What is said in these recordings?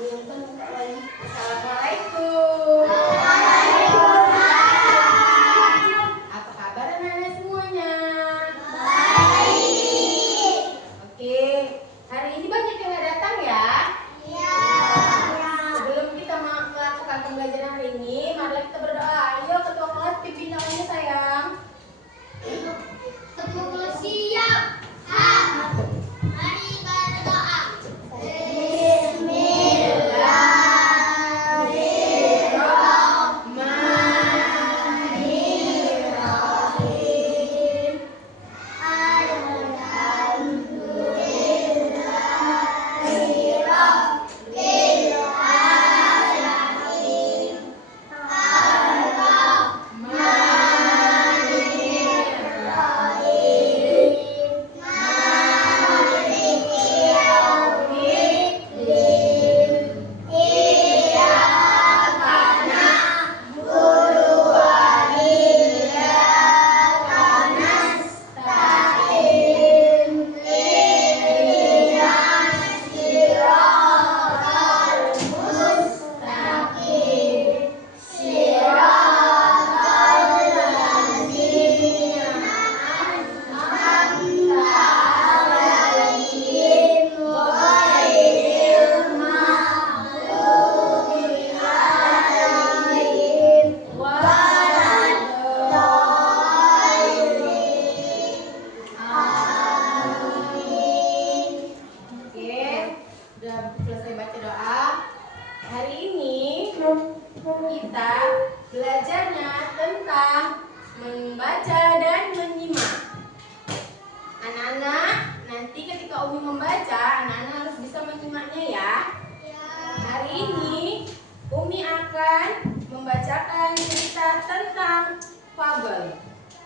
Assalamualaikum. Apa kabar anak-anak semuanya? Baik. Oke, hari ini banyak yang nggak datang ya? Iya. Sebelum kita melakukan pembelajaran hari ini, mari kita berdoa. Ayo ketua kelas pimpin doanya sayang. Ketua kelas siap. Mari berdoa. Kita belajarnya tentang membaca dan menyimak. Anak-anak, nanti ketika Umi membaca, anak-anak harus bisa menyimaknya ya. Hari ini Umi akan membacakan cerita tentang fabel.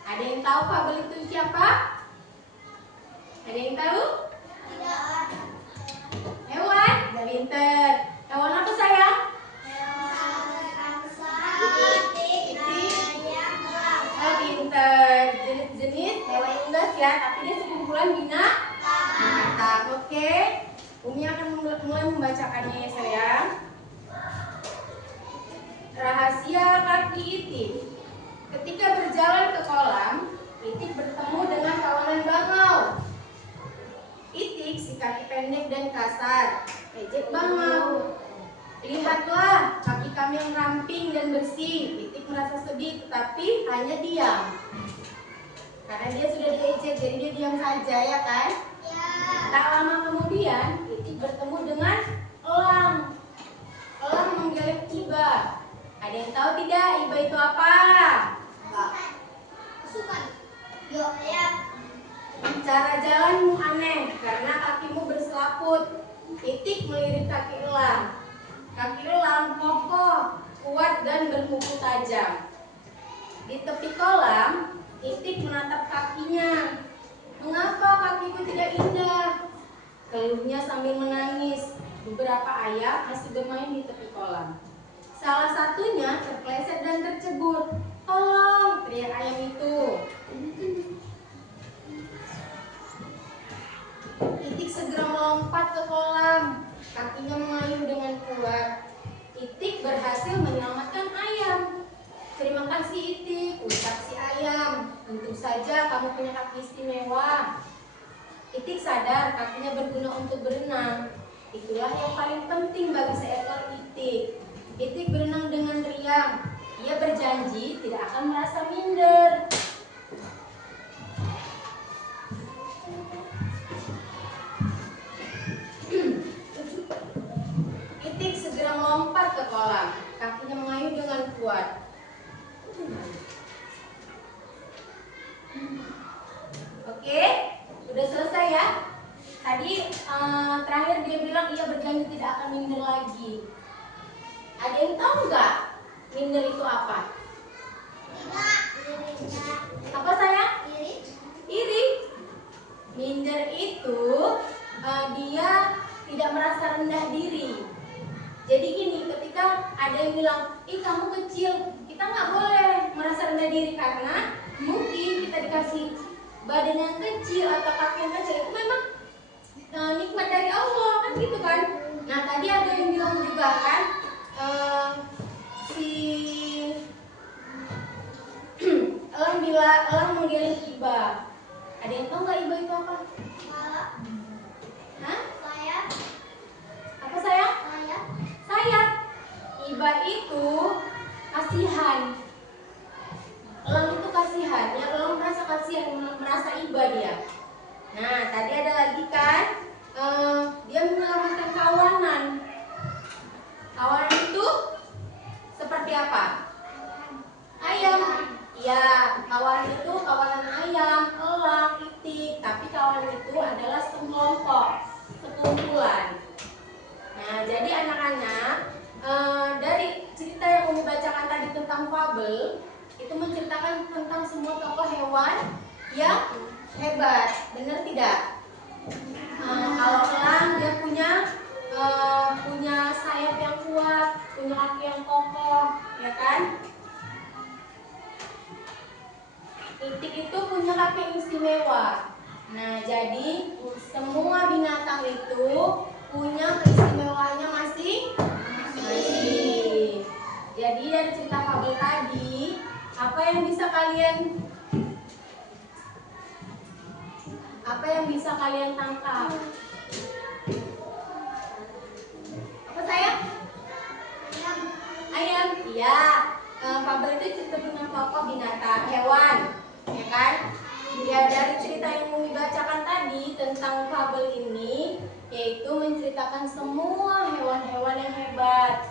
Ada yang tahu fabel itu siapa? Ada yang tahu? Tidak. Hewan? Pinter. Hewan apa sayang? Pinter. Jenis-jenis hewan unggas ya, tapi dia sekumpulan binatang. Oke, Umi akan mulai membacakannya ya sayang. Rahasia kaki Itik. Ketika berjalan ke kolam, Itik bertemu dengan kawanan bangau. Itik si kaki pendek dan kasar, ejek bangau. Lihatlah kaki kami yang ramping dan bersih. Itik merasa sedih tetapi hanya diam. Karena dia sudah diejek, jadi dia diam saja ya kan? Ya. Tak lama kemudian Itik bertemu dengan elang. Elang menggeleng Iba. Ada yang tahu tidak Iba itu apa? Pasukan. Yuk, ya. Cara jalanmu aneh karena kakimu berselaput. Itik melirik kaki elang. Kaki elang kokoh, kuat dan berkuku tajam. Di tepi kolam, Itik menatap kakinya. Mengapa kakiku tidak indah? Keluhnya sambil menangis. Beberapa ayam masih bermain di tepi kolam. Salah satunya terpleset dan tercebur. Tolong, teriak ayam itu. Itik segera melompat ke kolam. Kakinya mengayuh dengan kuat. Itik berhasil menyelamatkan ayam. Terima kasih Itik, ucap si ayam. Tentu saja kamu punya kaki istimewa. Itik sadar kakinya berguna untuk berenang. Itulah yang paling penting bagi seekor itik. Itik berenang dengan riang. Ia berjanji tidak akan merasa minder. Itik segera melompat ke kolam. Kakinya mengayuh dengan kuat. Oke, sudah selesai ya. Tadi terakhir dia bilang ia berjanji tidak akan minder lagi. Ada yang tahu nggak minder itu apa? Apa sayang? Iri. Minder itu dia tidak merasa rendah diri. Jadi gini, ketika ada yang bilang, ih kamu kecil, kita nggak boleh merasa rendah diri karena mungkin kita dikasih badan yang kecil atau kaki yang kecil itu memang nikmat dari Allah kan gitu kan. Nah tadi ada yang bilang tentang fabel itu menceritakan tentang semua tokoh hewan yang hebat, benar tidak? Kalau elang dia punya sayap yang kuat, punya kaki yang kokoh, ya kan? Itik itu punya kaki yang istimewa. Nah, jadi semua binatang itu punya keistimewaannya masing-masing. Jadi dari cerita fabel tadi, apa yang bisa kalian tangkap? Apa sayang? Ayam. Iya. Fabel itu cerita tentang tokoh binatang, hewan, ya kan? Ya, dari cerita yang Umi bacakan tadi tentang fabel ini, yaitu menceritakan semua hewan-hewan yang hebat,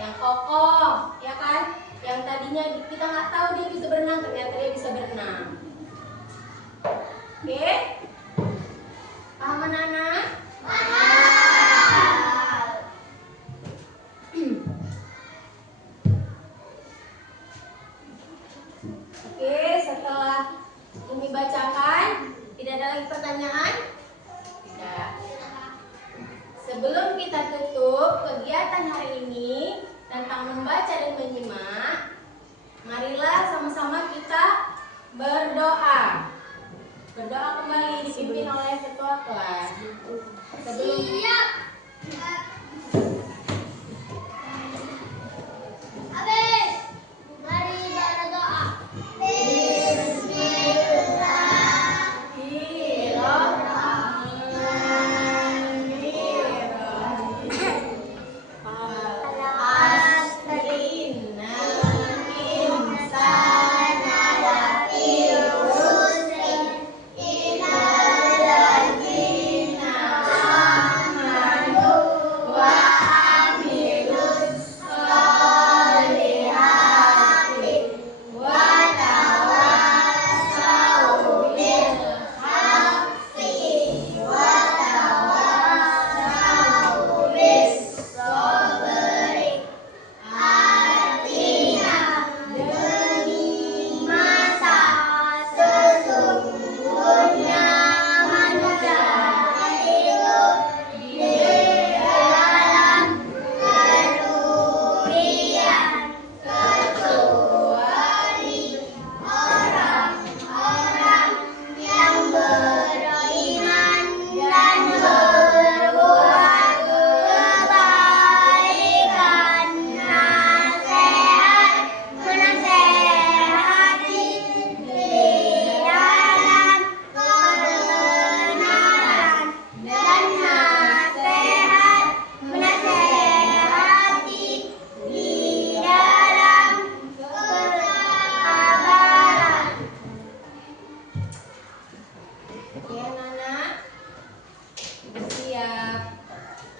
yang kokoh, ya kan? Yang tadinya kita nggak tahu dia bisa berenang, ternyata dia bisa berenang. Oke? Paham anak-anak? Oke, setelah Umi bacakan, tidak ada lagi pertanyaan? Tidak. Sebelum kita tutup kegiatan hari ini tentang membaca dan menyimak, marilah sama-sama kita berdoa. Berdoa kembali dipimpin oleh ketua kelas. Sebelum Habis. Mari berdoa.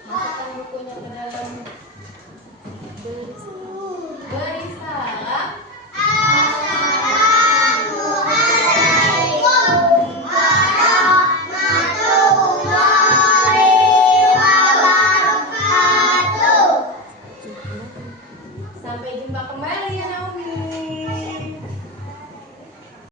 Masukkan bukunya ke dalam beri